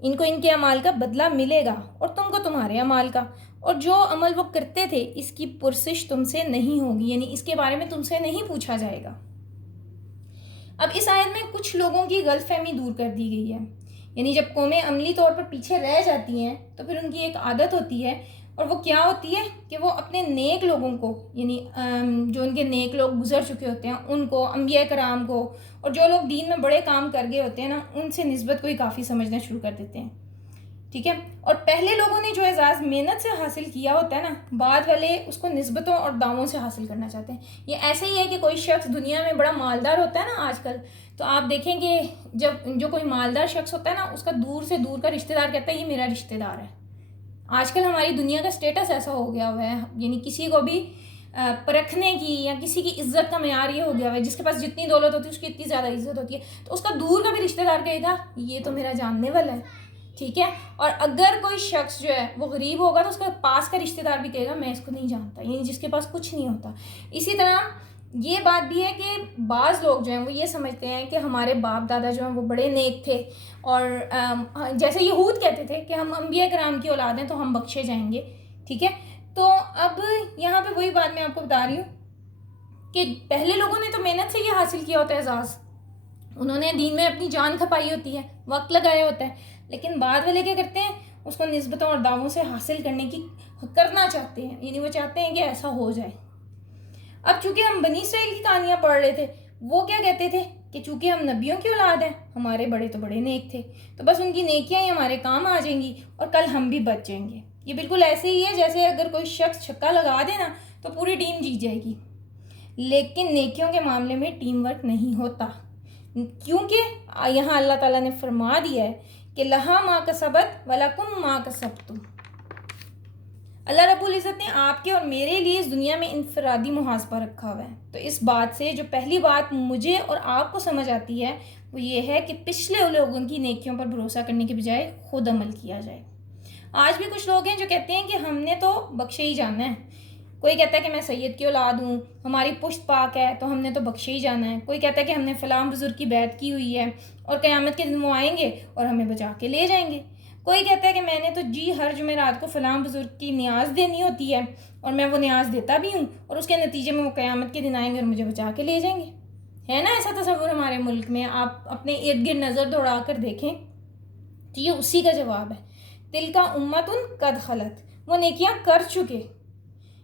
ان کو ان کے اعمال کا بدلہ ملے گا اور تم کو تمہارے اعمال کا، اور جو عمل وہ کرتے تھے اس کی پرسش تم سے نہیں ہوگی، یعنی اس کے بارے میں تم سے نہیں پوچھا جائے گا۔ اب اس آیت میں کچھ لوگوں کی غلط فہمی دور کر دی گئی ہے، یعنی جب قومیں عملی طور پر پیچھے رہ جاتی ہیں تو پھر ان کی ایک عادت ہوتی ہے، اور وہ کیا ہوتی ہے کہ وہ اپنے نیک لوگوں کو، یعنی جو ان کے نیک لوگ گزر چکے ہوتے ہیں ان کو، انبیاء کرام کو، اور جو لوگ دین میں بڑے کام کر گئے ہوتے ہیں نا، ان سے نسبت کو ہی کافی سمجھنا شروع کر دیتے ہیں، ٹھیک ہے۔ اور پہلے لوگوں نے جو اعزاز محنت سے حاصل کیا ہوتا ہے نا، بعد والے اس کو نسبتوں اور دعووں سے حاصل کرنا چاہتے ہیں۔ یہ ایسے ہی ہے کہ کوئی شخص دنیا میں بڑا مالدار ہوتا ہے نا آج کل، تو آپ دیکھیں کہ جب جو کوئی مالدار شخص ہوتا ہے نا، اس کا دور سے دور کا رشتہ دار کہتا ہے یہ میرا رشتہ دار ہے۔ آج کل ہماری دنیا کا سٹیٹس ایسا ہو گیا ہوا ہے، یعنی کسی کو بھی پرکھنے کی یا کسی کی عزت کا معیار یہ ہو گیا ہوا ہے، جس کے پاس جتنی دولت ہوتی ہے اس کی اتنی زیادہ عزت ہوتی ہے، تو اس کا دور کا بھی رشتہ دار کہے گا یہ تو میرا جاننے والا ہے، ٹھیک ہے۔ اور اگر کوئی شخص جو ہے وہ غریب ہوگا تو اس کا پاس کا رشتہ دار بھی کہے گا میں اس کو نہیں جانتا، یعنی جس کے پاس کچھ نہیں ہوتا۔ اسی طرح یہ بات بھی ہے کہ بعض لوگ جو ہیں وہ یہ سمجھتے ہیں کہ ہمارے باپ دادا جو ہیں وہ بڑے نیک تھے، اور جیسے یہود کہتے تھے کہ ہم انبیاء کرام کی اولاد ہیں تو ہم بخشے جائیں گے، ٹھیک ہے۔ تو اب یہاں پہ وہی بات میں آپ کو بتا رہی ہوں کہ پہلے لوگوں نے تو محنت سے یہ حاصل کیا ہوتا ہے اعزاز، انہوں نے دین میں اپنی جان کھپائی ہوتی ہے، وقت لگایا ہوتا ہے، لیکن بعد والے کیا کرتے ہیں اس کو نسبتوں اور دعووں سے حاصل کرنا چاہتے ہیں، یعنی وہ چاہتے ہیں کہ ایسا ہو جائے۔ اب چونکہ ہم بنی اسرائیل کی کہانیاں پڑھ رہے تھے، وہ کیا کہتے تھے کہ چونکہ ہم نبیوں کی اولاد ہیں، ہمارے بڑے تو بڑے نیک تھے، تو بس ان کی نیکیاں ہی ہمارے کام آ جائیں گی اور کل ہم بھی بچ جائیں گے۔ یہ بالکل ایسے ہی ہے جیسے اگر کوئی شخص چھکا لگا دے نا تو پوری ٹیم جیت جائے گی، لیکن نیکیوں کے معاملے میں ٹیم ورک نہیں ہوتا، کیونکہ یہاں اللہ تعالیٰ نے فرما دیا ہے کہ لہا ما کسبت ولکم ما کسبتم۔ اللہ رب العزت نے آپ کے اور میرے لیے اس دنیا میں انفرادی محاسبہ رکھا ہوا ہے، تو اس بات سے جو پہلی بات مجھے اور آپ کو سمجھ آتی ہے وہ یہ ہے کہ پچھلے لوگوں کی نیکیوں پر بھروسہ کرنے کے بجائے خود عمل کیا جائے۔ آج بھی کچھ لوگ ہیں جو کہتے ہیں کہ ہم نے تو بخشے ہی جانا ہے، کوئی کہتا ہے کہ میں سید کی اولاد ہوں، ہماری پشت پاک ہے تو ہم نے تو بخشے ہی جانا ہے، کوئی کہتا ہے کہ ہم نے فلاں بزرگ کی بیعت کی ہوئی ہے اور قیامت کے دن وہ آئیں گے اور ہمیں بچا کے لے جائیں گے، کوئی کہتا ہے کہ میں نے تو ہر جمعرات کو فلاں بزرگ کی نیاز دینی ہوتی ہے اور میں وہ نیاز دیتا بھی ہوں اور اس کے نتیجے میں وہ قیامت کے دن آئیں گے اور مجھے بچا کے لے جائیں گے۔ ہے نا ایسا تصور ہمارے ملک میں؟ آپ اپنے ارد گرد نظر دوڑا کر دیکھیں تو یہ اسی کا جواب ہے، تلک امۃ قد خلت، وہ نیکیاں کر چکے،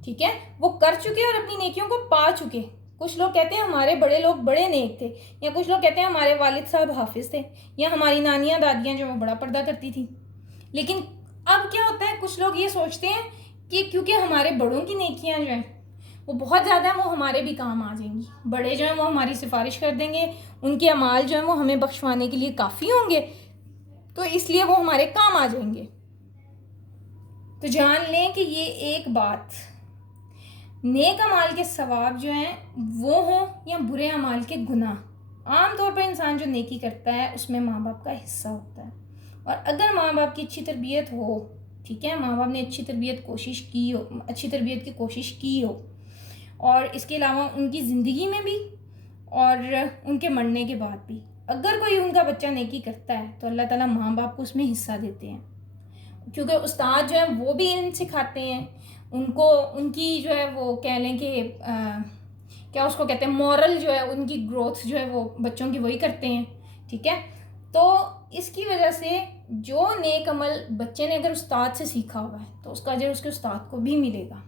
ٹھیک ہے، وہ کر چکے اور اپنی نیکیوں کو پا چکے۔ کچھ لوگ کہتے ہیں ہمارے بڑے لوگ بڑے نیک تھے، یا کچھ لوگ کہتے ہیں ہمارے والد صاحب حافظ تھے، یا ہماری نانیاں دادیاں جو وہ بڑا پردہ کرتی تھی۔ لیکن اب کیا ہوتا ہے، کچھ لوگ یہ سوچتے ہیں کہ کیونکہ ہمارے بڑوں کی نیکیاں جو ہیں وہ بہت زیادہ ہیں، وہ ہمارے بھی کام آ جائیں گی، بڑے جو ہیں وہ ہماری سفارش کر دیں گے، ان کے اعمال جو ہیں وہ ہمیں بخشوانے کے لیے کافی ہوں گے، تو اس لیے وہ ہمارے کام آ جائیں گے۔ تو جان لیں کہ یہ ایک بات، نیک اعمال کے ثواب جو ہیں وہ ہوں یا برے اعمال کے گناہ، عام طور پر انسان جو نیکی کرتا ہے اس میں ماں باپ کا حصہ ہوتا ہے، اور اگر ماں باپ کی اچھی تربیت ہو، ٹھیک ہے، ماں باپ نے اچھی تربیت کی کوشش کی ہو، اور اس کے علاوہ ان کی زندگی میں بھی اور ان کے مرنے کے بعد بھی اگر کوئی ان کا بچہ نیکی کرتا ہے تو اللہ تعالیٰ ماں باپ کو اس میں حصہ دیتے ہیں، کیونکہ استاد جو ہیں وہ بھی علم سکھاتے ہیں ان کو، ان کی جو ہے وہ کہہ لیں کہ کیا اس کو کہتے ہیں مورل جو ہے ان کی گروتھ جو ہے وہ بچوں کی وہی کرتے ہیں، ٹھیک ہے۔ تو اس کی وجہ سے جو نیک عمل بچے نے اگر استاد سے سیکھا ہوا ہے تو اس کا اجر اس کے استاد کو بھی ملے گا،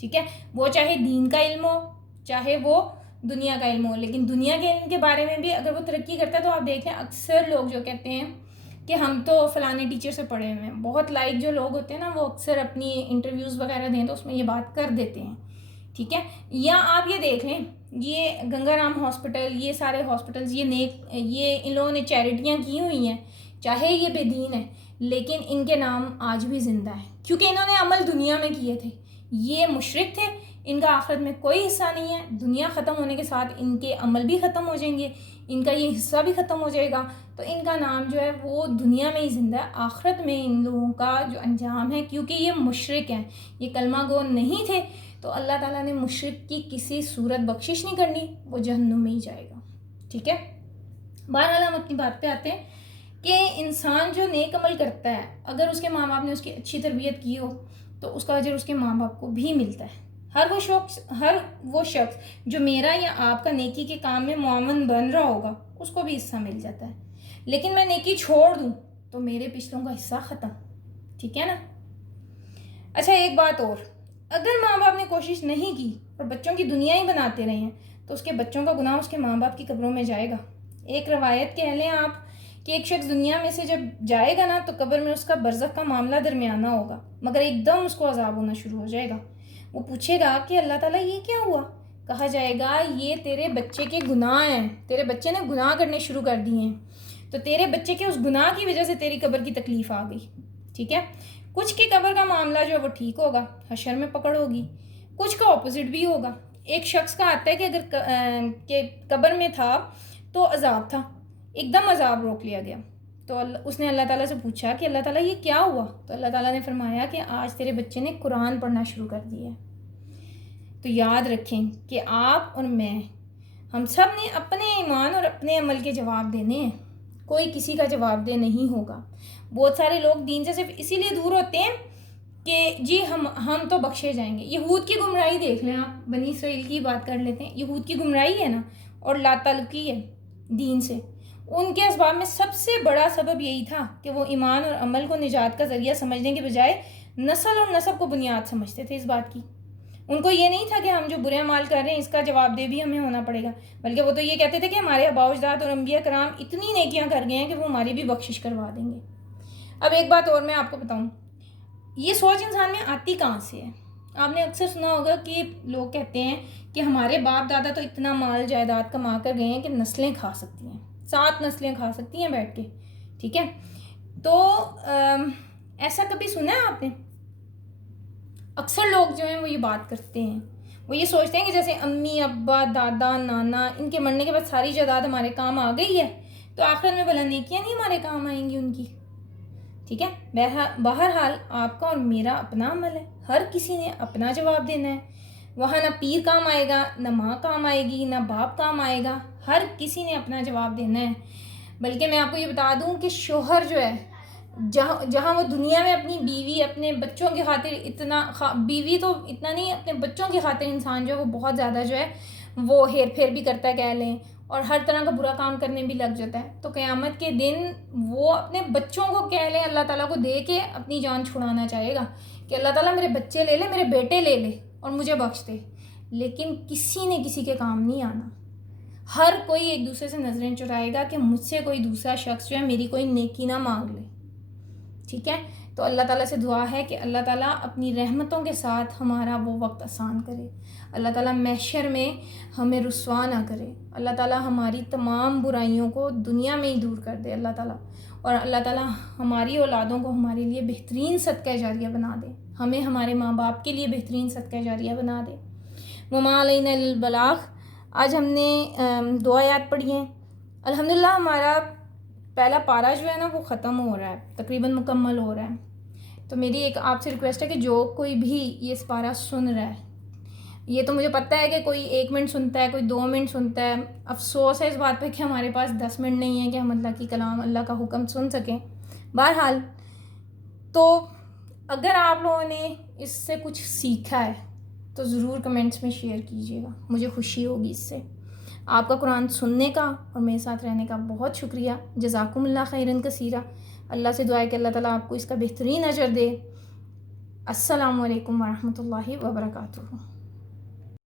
ٹھیک ہے، وہ چاہے دین کا علم ہو چاہے وہ دنیا کا علم ہو۔ لیکن دنیا کے علم کے بارے میں بھی اگر وہ ترقی کرتا ہے تو آپ دیکھیں اکثر لوگ جو کہتے ہیں کہ ہم تو فلانے ٹیچر سے پڑھے ہوئے ہیں، بہت لائق جو لوگ ہوتے ہیں نا وہ اکثر اپنی انٹرویوز وغیرہ دیں تو اس میں یہ بات کر دیتے ہیں، ٹھیک ہے۔ یا آپ یہ دیکھ لیں یہ گنگا رام ہاسپٹل، یہ سارے ہاسپٹلز، یہ ان لوگوں نے چیریٹیاں کی ہوئی ہیں، چاہے یہ بے دین ہے لیکن ان کے نام آج بھی زندہ ہے کیونکہ انہوں نے عمل دنیا میں کیے تھے۔ یہ مشرک تھے، ان کا آخرت میں کوئی حصہ نہیں ہے، دنیا ختم ہونے کے ساتھ ان کے عمل بھی ختم ہو جائیں گے، ان کا یہ حصہ بھی ختم ہو جائے گا، تو ان کا نام جو ہے وہ دنیا میں ہی زندہ ہے، آخرت میں ان لوگوں کا جو انجام ہے، کیونکہ یہ مشرک ہیں، یہ کلمہ گو نہیں تھے، تو اللہ تعالیٰ نے مشرک کی کسی صورت بخشش نہیں کرنی، وہ جہنم میں ہی جائے گا، ٹھیک ہے۔ بہرحال ہم اپنی بات پہ آتے ہیں کہ انسان جو نیک عمل کرتا ہے اگر اس کے ماں باپ نے اس کی اچھی تربیت کی ہو تو اس کا اجر اس کے ماں باپ کو بھی ملتا ہے. ہر وہ شخص جو میرا یا آپ کا نیکی کے کام میں معاون بن رہا ہوگا اس کو بھی حصہ مل جاتا ہے. لیکن میں نیکی چھوڑ دوں تو میرے پچھلوں کا حصہ ختم. ٹھیک ہے نا. اچھا ایک بات اور, اگر ماں باپ نے کوشش نہیں کی اور بچوں کی دنیا ہی بناتے رہے ہیں تو اس کے بچوں کا گناہ اس کے ماں باپ کی قبروں میں جائے گا. ایک روایت کہہ لیں آپ کہ ایک شخص دنیا میں سے جب جائے گا نا تو قبر میں اس کا برزخ کا معاملہ درمیانہ ہوگا, مگر ایک دم اس کو عذاب ہونا شروع ہو جائے گا. وہ پوچھے گا کہ اللہ تعالیٰ یہ کیا ہوا؟ کہا جائے گا یہ تیرے بچے کے گناہ ہیں, تیرے بچے نے گناہ کرنے شروع کر دیے ہیں, تو تیرے بچے کے اس گناہ کی وجہ سے تیری قبر کی تکلیف آ گئی. ٹھیک ہے. کچھ کی قبر کا معاملہ جو ہے وہ ٹھیک ہوگا, حشر میں پکڑ ہوگی. کچھ کا اپوزٹ بھی ہوگا. ایک شخص کا آتا ہے کہ اگر کہ قبر میں تھا تو عذاب تھا, ایک دم عذاب روک لیا گیا, تو اس نے اللہ تعالیٰ سے پوچھا کہ اللہ تعالیٰ یہ کیا ہوا؟ تو اللہ تعالیٰ نے فرمایا کہ آج تیرے بچے نے قرآن پڑھنا شروع کر دیا ہے. تو یاد رکھیں کہ آپ اور میں, ہم سب نے اپنے ایمان اور اپنے عمل کے جواب دینے ہیں, کوئی کسی کا جواب دہ نہیں ہوگا. بہت سارے لوگ دین سے صرف اسی لیے دور ہوتے ہیں کہ جی ہم تو بخشے جائیں گے. یہود کی گمراہی دیکھ لیں آپ, بنی اسرائیل کی بات کر لیتے ہیں. یہود کی گمراہی ہے نا, اور لا تعلقی ہے دین سے. ان کے اسباب میں سب سے بڑا سبب یہی تھا کہ وہ ایمان اور عمل کو نجات کا ذریعہ سمجھنے کے بجائے نسل اور نسب کو بنیاد سمجھتے تھے اس بات کی. ان کو یہ نہیں تھا کہ ہم جو برے اعمال کر رہے ہیں اس کا جواب دے بھی ہمیں ہونا پڑے گا, بلکہ وہ تو یہ کہتے تھے کہ ہمارے آباء و اجداد اور انبیاء کرام اتنی نیکیاں کر گئے ہیں کہ وہ ہماری بھی بخشش کروا دیں گے. اب ایک بات اور میں آپ کو بتاؤں, یہ سوچ انسان میں آتی کہاں سے ہے؟ آپ نے اکثر سنا ہوگا کہ لوگ کہتے ہیں کہ ہمارے باپ دادا تو اتنا مال جائیداد کما کر گئے ہیں کہ نسلیں کھا سکتی ہیں, 7 نسلیں کھا سکتی ہیں بیٹھ کے. ٹھیک ہے. تو ایسا کبھی سنا ہے آپ نے؟ اکثر لوگ جو ہیں وہ یہ بات کرتے ہیں, وہ یہ سوچتے ہیں کہ جیسے امی ابا دادا نانا ان کے مرنے کے بعد ساری جائیداد ہمارے کام آ گئی ہے تو آخر میں بھلا نیکیاں نہیں ہمارے کام آئیں گی ان کی. ٹھیک ہے. بہرحال آپ کا اور میرا اپنا عمل ہے, ہر کسی نے اپنا جواب دینا ہے. وہاں نہ پیر کام آئے گا, نہ ماں کام آئے گی, نہ باپ کام آئے گا, ہر کسی نے اپنا جواب دینا ہے. بلکہ میں آپ کو یہ بتا دوں کہ شوہر جو ہے جہاں وہ دنیا میں اپنی بیوی اپنے بچوں کی خاطر بیوی تو اتنا نہیں, اپنے بچوں کی خاطر انسان جو ہے وہ بہت زیادہ جو ہے وہ ہیر پھیر بھی کرتا ہے کہہ لیں, اور ہر طرح کا برا کام کرنے بھی لگ جاتا ہے. تو قیامت کے دن وہ اپنے بچوں کو کہہ لیں اللہ تعالیٰ کو دے کے اپنی جان چھڑانا چاہے گا کہ اللہ تعالیٰ میرے بچے لے لے, میرے بیٹے لے لے اور مجھے بخش دے. لیکن کسی نے کسی کے کام نہیں آنا. ہر کوئی ایک دوسرے سے نظریں چرائے گا کہ مجھ سے کوئی دوسرا شخص جو ہے میری کوئی نیکی نہ مانگ لے. ٹھیک ہے. تو اللہ تعالیٰ سے دعا ہے کہ اللہ تعالیٰ اپنی رحمتوں کے ساتھ ہمارا وہ وقت آسان کرے. اللہ تعالیٰ محشر میں ہمیں رسوا نہ کرے. اللہ تعالیٰ ہماری تمام برائیوں کو دنیا میں ہی دور کر دے اللہ تعالیٰ. اور اللہ تعالیٰ ہماری اولادوں کو ہمارے لیے بہترین صدقہ جاریہ بنا دے, ہمیں ہمارے ماں باپ کے لیے بہترین صدقہ جاریہ بنا دے. وما علینا الا البلاغ. آج ہم نے 2 آیات پڑھی ہیں. الحمدللہ ہمارا پہلا پارہ جو ہے نا وہ ختم ہو رہا ہے, تقریباً مکمل ہو رہا ہے. تو میری ایک آپ سے ریکویسٹ ہے کہ جو کوئی بھی یہ اس پارہ سن رہا ہے, یہ تو مجھے پتہ ہے کہ کوئی 1 منٹ سنتا ہے, کوئی 2 منٹ سنتا ہے. افسوس ہے اس بات پہ کہ ہمارے پاس 10 منٹ نہیں ہے کہ ہم اللہ کی کلام اللہ کا حکم سن سکیں. بہرحال تو اگر آپ لوگوں نے اس سے کچھ سیکھا ہے تو ضرور کمنٹس میں شیئر کیجیے گا, مجھے خوشی ہوگی اس سے. آپ کا قرآن سننے کا اور میرے ساتھ رہنے کا بہت شکریہ. جزاکم اللہ خیرن کثیرہ. اللہ سے دعا ہے کہ اللہ تعالیٰ آپ کو اس کا بہترین اجر دے. السلام علیکم ورحمۃ اللہ وبرکاتہ.